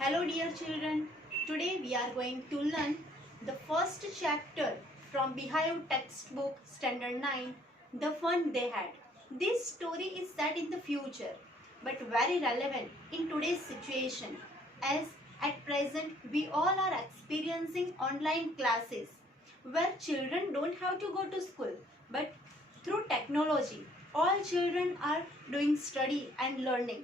Hello dear children, today we are going to learn the first chapter from Beehive textbook standard 9, The Fun They Had. This story is set in the future but very relevant in today's situation as at present we all are experiencing online classes where children don't have to go to school but through technology all children are doing study and learning.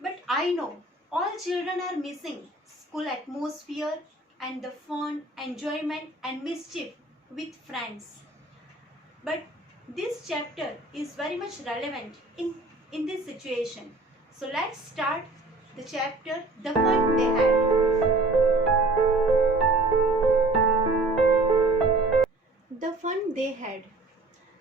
But I know all children are missing school atmosphere and the fun, enjoyment and mischief with friends. But this chapter is very much relevant in this situation. So let's start the chapter The Fun They Had. The fun they had.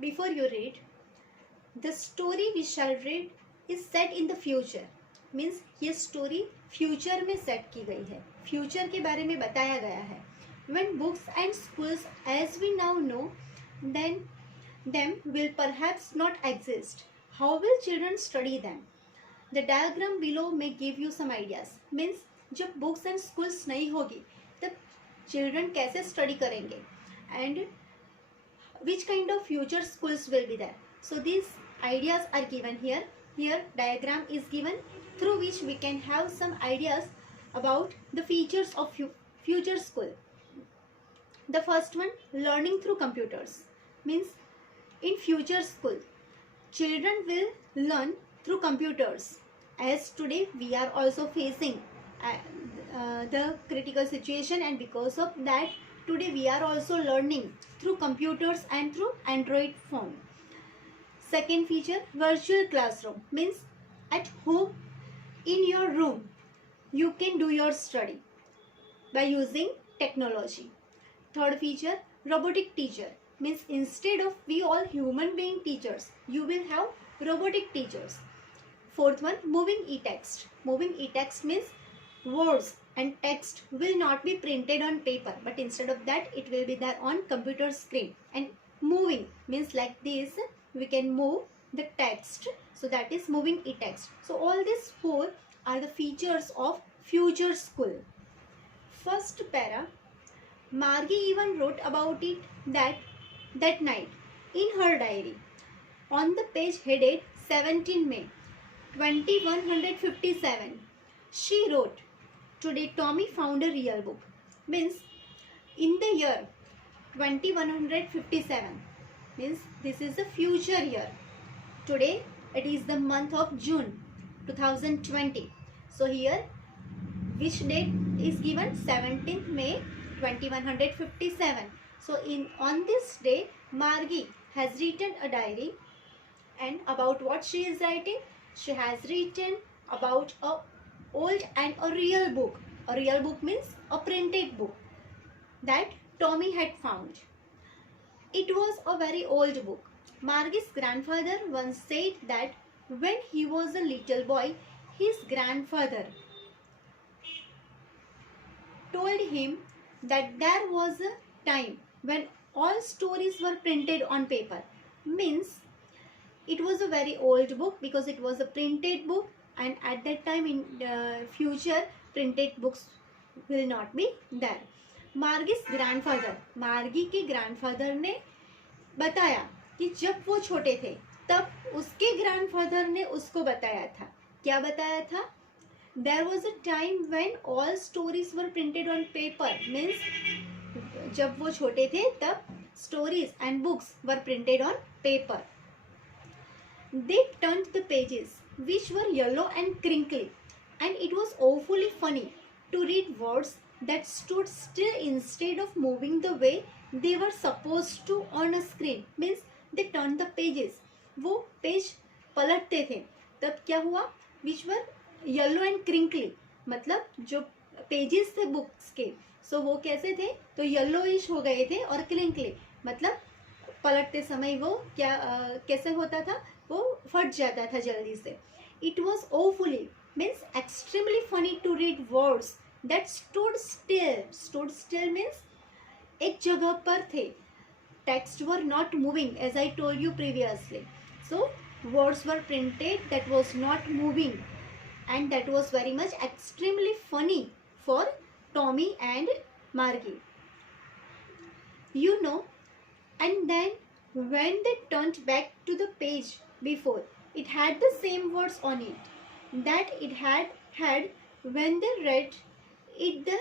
Before you read, the story we shall read is set in the future. Means ये story future में set की गई है, future के बारे में बताया गया है. When books and schools as we now know then them will perhaps not exist, how will children study them? The diagram below may give you some ideas. Means जब बुक्स एंड स्कूल्स नहीं होगी तब children कैसे study करेंगे and which kind of future schools will be there. So these ideas are given here. Here diagram is given through which we can have some ideas about the features of future school. The first one, learning through computers, means in future school children will learn through computers, as today we are also facing the critical situation, and because of that today we are also learning through computers and through Android phone. Second feature, virtual classroom, means at home in your room you can do your study by using technology. Third feature, robotic teacher, means instead of we all human being teachers you will have robotic teachers. Fourth one, moving e-text. Moving e-text means words and text will not be printed on paper but instead of that it will be there on computer screen, and moving means like this we can move the text, so that is moving e-text. So all these four are the features of future school. First para, Margie even wrote about it that night in her diary. On the page headed 17 May 2157 she wrote, today Tommy found a real book. Means in the year 2157, means this is the future year. Today it is the month of June 2020. So here which date is given? 17th May 2157. So on this day Margie has written a diary, and about what she is writing? She has written about a old and a real book. A real book means a printed book that Tommy had found. It was a very old book. Margie's grandfather once said that when he was a little boy, his grandfather told him that there was a time when all stories were printed on paper. Means it was a very old book because it was a printed book, and at that time in the future printed books will not be there. Margie's grandfather, मार्गी के grandfather ने बताया कि जब वो छोटे थे तब उसके ग्रैंडफादर ने उसको बताया था. क्या बताया था? There was a time when all stories were printed on paper. Means जब वो छोटे थे तब stories and books were printed on paper. They turned the pages which were yellow and crinkly, and it was awfully funny to read words that stood still instead of moving the way they were supposed to on a screen. Means they turned the pages. वो page पलटते थे तब क्या हुआ? Which were yellow and crinkly, मतलब जो pages थे books के सो वो कैसे थे? तो येलोइश हो गए थे, और क्रिंकली मतलब पलटते समय वो क्या कैसे होता था? वो फट जाता था जल्दी से. It was awfully means extremely funny to read words that stood still. Stood still means एक जगह पर थे. Text were not moving as I told you previously. So words were printed that was not moving, and that was very much extremely funny for Tommy and Margie. You know, and then when they turned back to the page before, it had the same words on it that it had when they read it the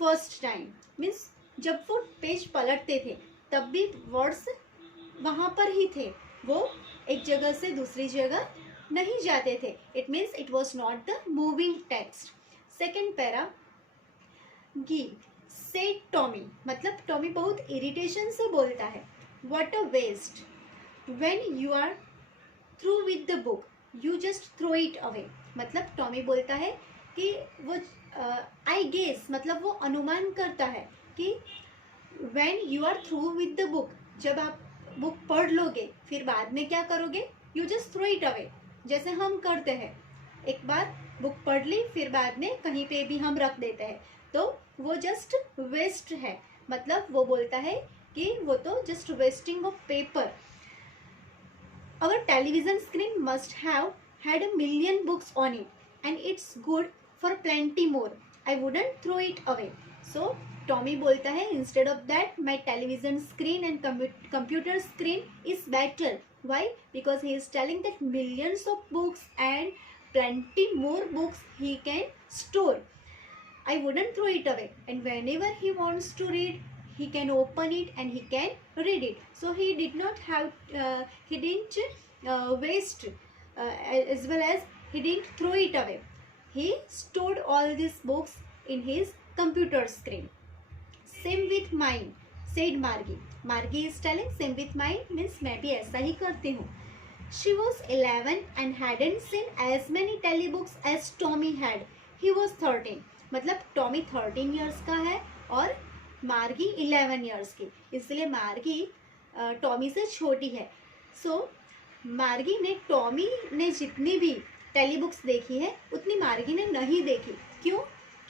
first time. Means जब वो page पलटते थे तब भी words वहाँ पर ही थे, वो एक जगह से दूसरी जगह नहीं जाते थे. It means it was not the moving text. Second para, gee said Tommy, मतलब टॉमी बहुत इरिटेशन से बोलता है. What a waste, when you are through with the book you just throw it away. मतलब टॉमी बोलता है कि वो आई गेस, मतलब वो अनुमान करता है कि when you are through with the book, जब आप बुक पढ़ लोगे फिर बाद में क्या करोगे, you just throw it away, जैसे हम करते हैं. एक बार बुक पढ़ ली फिर बाद में कहीं पे भी हम रख देते हैं, तो वो जस्ट वेस्ट है. मतलब वो बोलता है कि वो तो just wasting of paper. Our television screen must have had a million books on it, and it's good for plenty more. I wouldn't throw it away. So Tommy बोलता है instead of that my television screen and computer screen is better. Why? Because he is telling that millions of books and plenty more books he can store. I wouldn't throw it away, and whenever he wants to read he can open it and he can read it. So he did not have he didn't waste as well as he didn't throw it away. He stored all these books in his computer screen. Same with mine, said Margie. Margie is telling same with mine means मैं भी ऐसा ही करती हूँ. She was 11 and hadn't seen as many telebooks as Tommy had. He was 13. मतलब Tommy 13 years का है और मार्गी 11 years की, इसलिए मार्गी टॉमी से छोटी है. सो मार्गी ने टॉमी ने जितनी भी टेलीबुक्स देखी है उतनी मार्गी ने नहीं देखी. क्यों?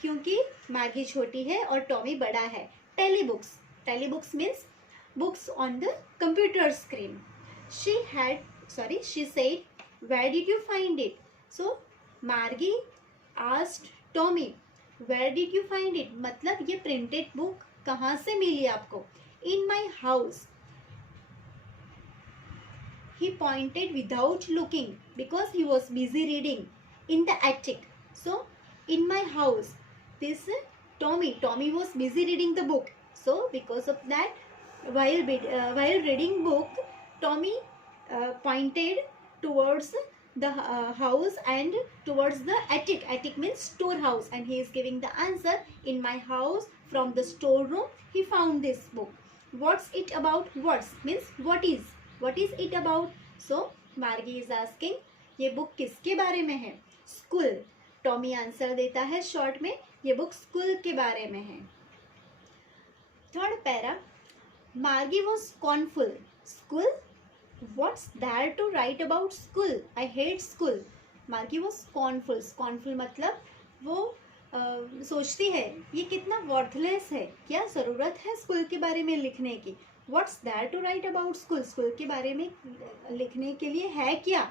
क्योंकि मार्गी छोटी है और टॉमी बड़ा है. Telebooks means books on the computer screen. she said, where did you find it? So मार्गी asked Tommy, where did you find it? मतलब ये प्रिंटेड बुक कहाँ से मिली आपको? in my house. He pointed without looking because he was busy reading. In the attic. So in my house. This Tommy was busy reading the book. So because of that, while reading book, Tommy pointed towards the house and towards the attic. Attic means storehouse, and he is giving the answer. In my house, from the storeroom, he found this book. What's it about? What's means what is it about? So Margie is asking, ये book किसके बारे में है? School. Tommy answer देता है short में, ये book school के बारे में है. Third para, Margie was scornful. School, what's there to write about school? I hate school. Margie was scornful मतलब वो सोचती है ये कितना वर्थलेस है, क्या ज़रूरत है स्कूल के बारे में लिखने की. What's there to write about school, school के बारे में लिखने के लिए है क्या?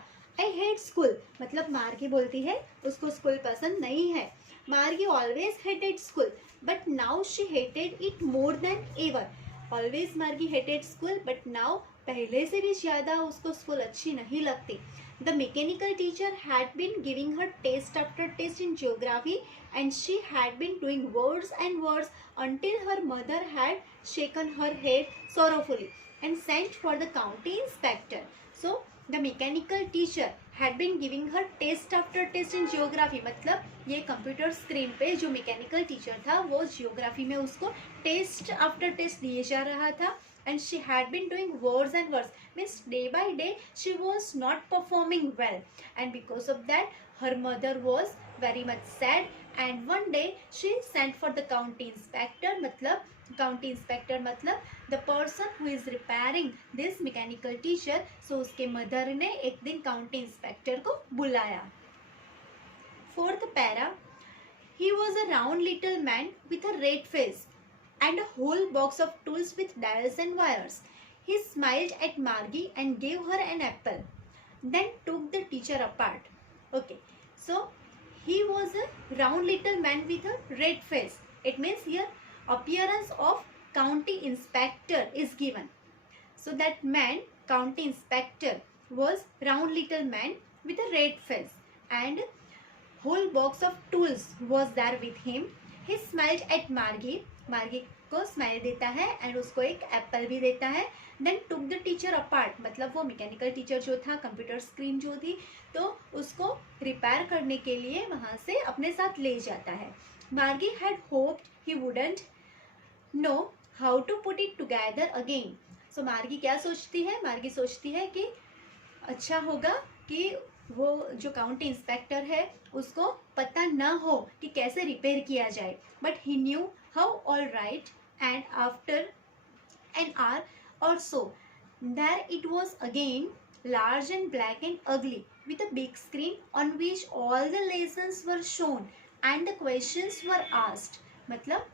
आई हेट स्कूल मतलब मार्गी बोलती है उसको स्कूल पसंद नहीं है. मार्गी always hated school but now she hated it more than ever. Always मार्गी हेटेड स्कूल बट नाउ पहले से भी ज़्यादा उसको स्कूल अच्छी नहीं लगती. The mechanical teacher had been giving her test after test in geography, and she had been doing words and words until her mother had shaken her head sorrowfully and sent for the county inspector. So the mechanical teacher had been giving her test after test in geography. मतलब ये computer screen पे जो mechanical teacher था वो geography में उसको test after test दिए जा रहा था. And she had been doing words and words means day by day she was not performing well, and because of that her mother was very much sad, and one day she sent for the county inspector. मतलब county inspector मतलब the person who is repairing this mechanical teacher. So उसके mother ने एक दिन county inspector को बुलाया. Fourth para, he was a round little man with a red face and a whole box of tools with dials and wires. He smiled at Margie and gave her an apple, then took the teacher apart. Okay, so he was a round little man with a red face. It means here appearance of county inspector is given. So that man, county inspector, was round little man with a red face, and whole box of tools was there with him. He smiled at Margie. Margie को smile देता है and उसको एक apple भी देता है. Then took the teacher apart, मतलब वो मैकेनिकल टीचर जो था, कंप्यूटर स्क्रीन जो थी, तो उसको रिपेयर करने के लिए वहाँ से अपने साथ ले जाता है. Margie had hoped he wouldn't know how to put it together again. So Margie क्या सोचती है? मार्गी सोचती है कि अच्छा होगा कि वो जो काउंटी इंस्पेक्टर है उसको पता न हो कि कैसे रिपेयर किया जाए. But he knew how all right, and after an hour or so, there it was again, large and black and ugly, with a big screen on which all the lessons were shown and the questions were asked. मतलब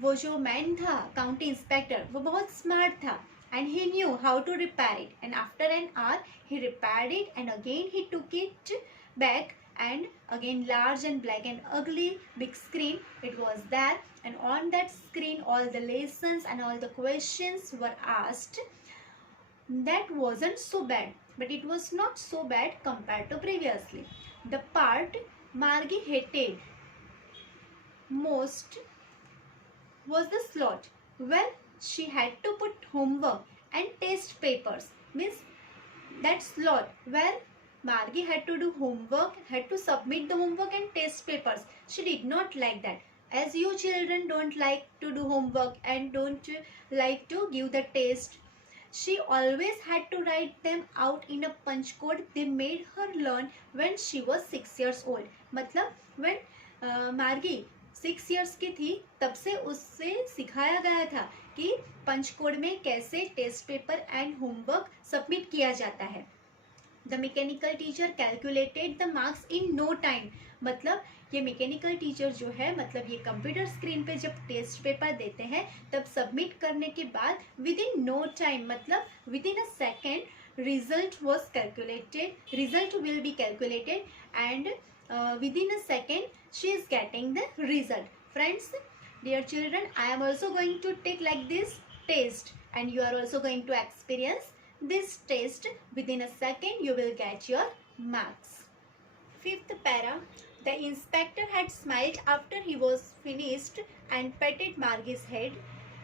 वो जो man था county inspector, वो बहुत smart था, and he knew how to repair it, and after an hour he repaired it, and again he took it back, and again large and black and ugly big screen it was there, and on that screen all the lessons and all the questions were asked. That wasn't so bad, but it was not so bad compared to previously. The part Margie hated most was the slot where she had to put homework and test papers. Means that slot where Margie had to do homework, had to submit the homework and test papers. She did not like that. As you children don't like to do homework and don't like to give the test, she always had to write them out in a punch code they made her learn when she was 6 years old. मतलब when Margie 6 years की थी तब से उससे सिखाया गया था कि पंच कोड में कैसे test paper and homework submit किया जाता है. The mechanical teacher calculated the marks in no time. मतलब ये मैकेनिकल टीचर जो है, मतलब ये कंप्यूटर स्क्रीन पे जब टेस्ट पेपर देते हैं तब सबमिट करने के बाद विद इन नो टाइम, मतलब with in a second result was calculated, result will be calculated, and within a second she is getting the result. Friends, dear children, I am also going to take like this test, and you are also going to experience this test. Within a second you will get your marks. Fifth para. The inspector had smiled after he was finished and patted Margie's head.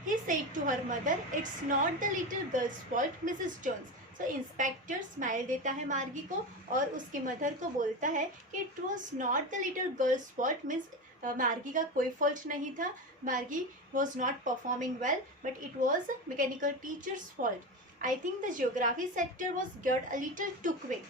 He said to her mother, "It's not the little girl's fault, Mrs. Jones." So inspector smile देता है मार्गी को और उसकी mother को बोलता है कि it was not the little girl's fault. Means Margie का कोई फॉल्ट नहीं था, Margie was not performing well, but it was mechanical teacher's fault. I think the geography sector was गेट a little too quick.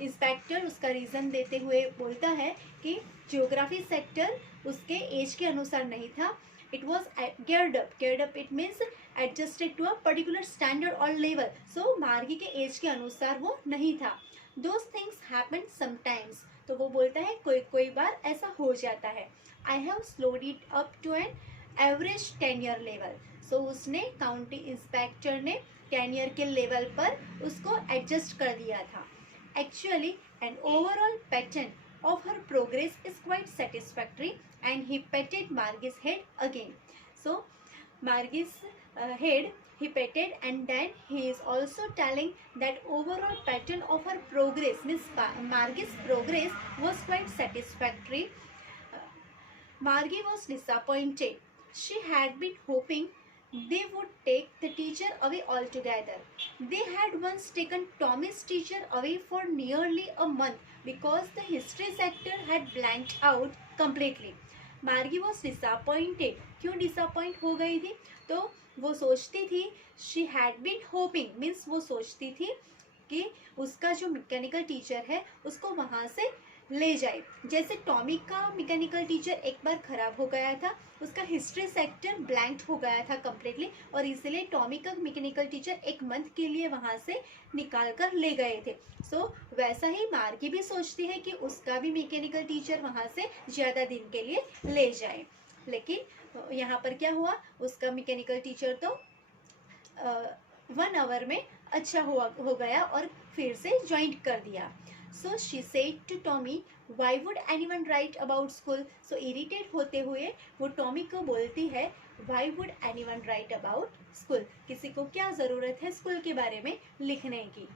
Inspector उसका reason देते हुए बोलता है कि जियोग्राफी सेक्टर उसके एज के अनुसार नहीं था. It was geared up. Geared up it means adjusted to a particular standard or level. So मार्गी के एज के अनुसार वो नहीं था. Those things happen sometimes. तो वो बोलता है कोई कोई बार ऐसा हो जाता है. I have slowed it up to an average tenure level. So उसने काउंटी इंस्पेक्टर ने टेन्यर के लेवल पर उसको एडजस्ट कर दिया था. Actually an overall pattern of her progress is quite satisfactory, and he patted Margie's head again. So Margie's head he patted, and then he is also telling that overall pattern of her progress means Margie's progress was quite satisfactory. Margie was disappointed. She had been hoping they would take the teacher away altogether. They had once taken Tommy's teacher away for nearly a month because the history sector had blanked out completely. Margie was disappointed. क्यों disappoint हो गई थी? तो वो सोचती थी, she had been hoping means वो सोचती थी कि उसका जो मैकेनिकल टीचर है उसको वहाँ से ले जाए. जैसे टॉमी का मैकेनिकल टीचर एक बार खराब हो गया था, उसका हिस्ट्री सेक्टर ब्लैंक हो गया था कम्प्लीटली, और इसलिए टॉमी का मैकेनिकल टीचर एक मंथ के लिए वहाँ से निकाल कर ले गए थे. सो वैसा ही मार्गी भी सोचती है कि उसका भी मैकेनिकल टीचर वहाँ से ज़्यादा दिन के लिए ले जाए. लेकिन यहाँ पर क्या हुआ, उसका मैकेनिकल टीचर तो 1 आवर में अच्छा हो गया और फिर से ज्वाइन कर दिया. So she said to Tommy, why would anyone write about school. So irritate होते हुए वो टॉमी को बोलती है, why would anyone write about school, किसी को क्या ज़रूरत है स्कूल के बारे में लिखने की।